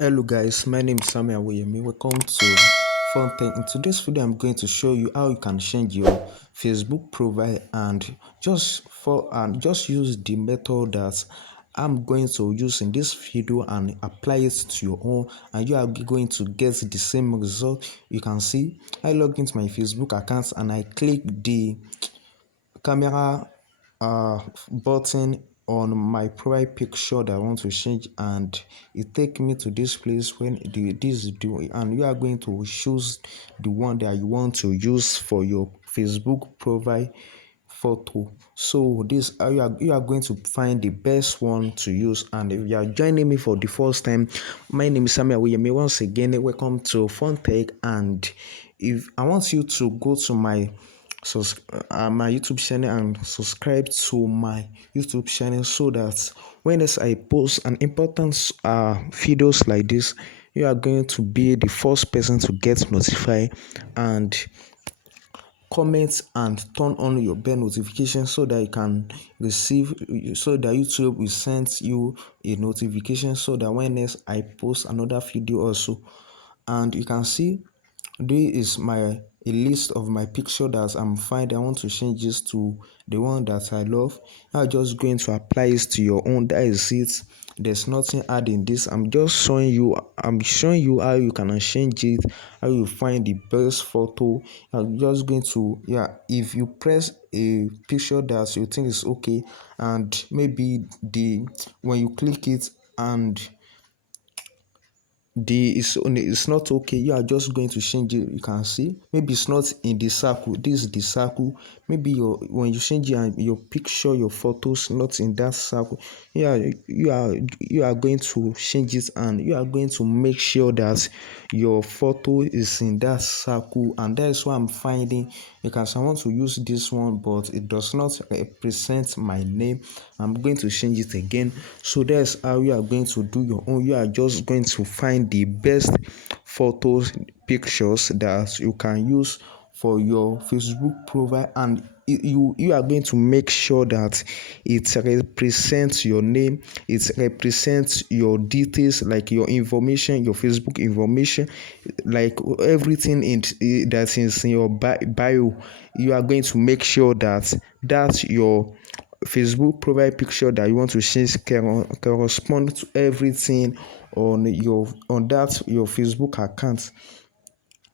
Hello guys, my name is Samuel William. Welcome to Fun Tech. In today's video, I'm going to show you how you can change your Facebook profile and just use the method that I'm going to use in this video and apply it to your own, and you are going to get the same result. You can see I log into my Facebook account and I click the camera button on my profile picture that I want to change, and it take me to this place when this do, and you are going to choose the one that you want to use for your Facebook profile photo. So this you are going to find the best one to use. And if you are joining me for the first time, my name is Samuel William. Once again, welcome to Fun Tech. And if I want you to go to my my YouTube channel and subscribe to my YouTube channel, so that when I post an important videos like this, you are going to be the first person to get notified. And comment and turn on your bell notification so that you can receive, so that YouTube will send you a notification, so that when next I post another video also. And you can see this is a list of my picture that I'm finding. I want to change this to the one that I love. I'm just going to apply it to your own. That is it. There's nothing adding this. I'm showing you how you can change it, how you find the best photo. I'm just going to, if you press a picture that you think is okay, and maybe when you click it and it's not okay, you are just going to change it. You can see maybe it's not in the circle. This is the circle. Maybe when you change it and your picture, your photos not in that circle, you are going to change it, and you are going to make sure that your photo is in that circle. And that is what I'm finding, because I want to use this one but it does not represent my name. I'm going to change it again. So that's how you are going to do your own. You are just going to find the best photos, pictures that you can use for your Facebook profile, and you are going to make sure that it represents your name, it represents your details, like your information, your Facebook information, like everything that is in your bio. You are going to make sure that your Facebook profile picture that you want to change correspond to everything on that your Facebook account.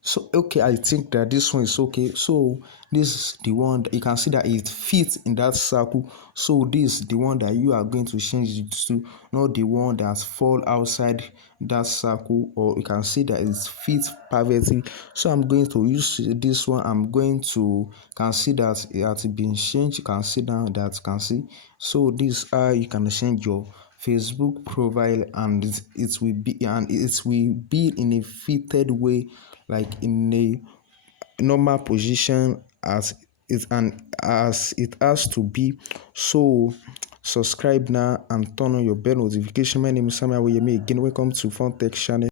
So okay, I think that this one is okay. So this is the one that you can see that it fits in that circle. So this is the one that you are going to change it to, not the one that fall outside that circle. Or you can see that it fits perfectly. So I'm going to use this one. I'm going to can see that it has been changed. You can see now that you can see. So this is how you can change your Facebook profile, and it will be in a fitted way, like in a normal position as it has to be. So subscribe now and turn on your bell notification. My name is Samuel Oyemi. Again, welcome to Fun Tech channel.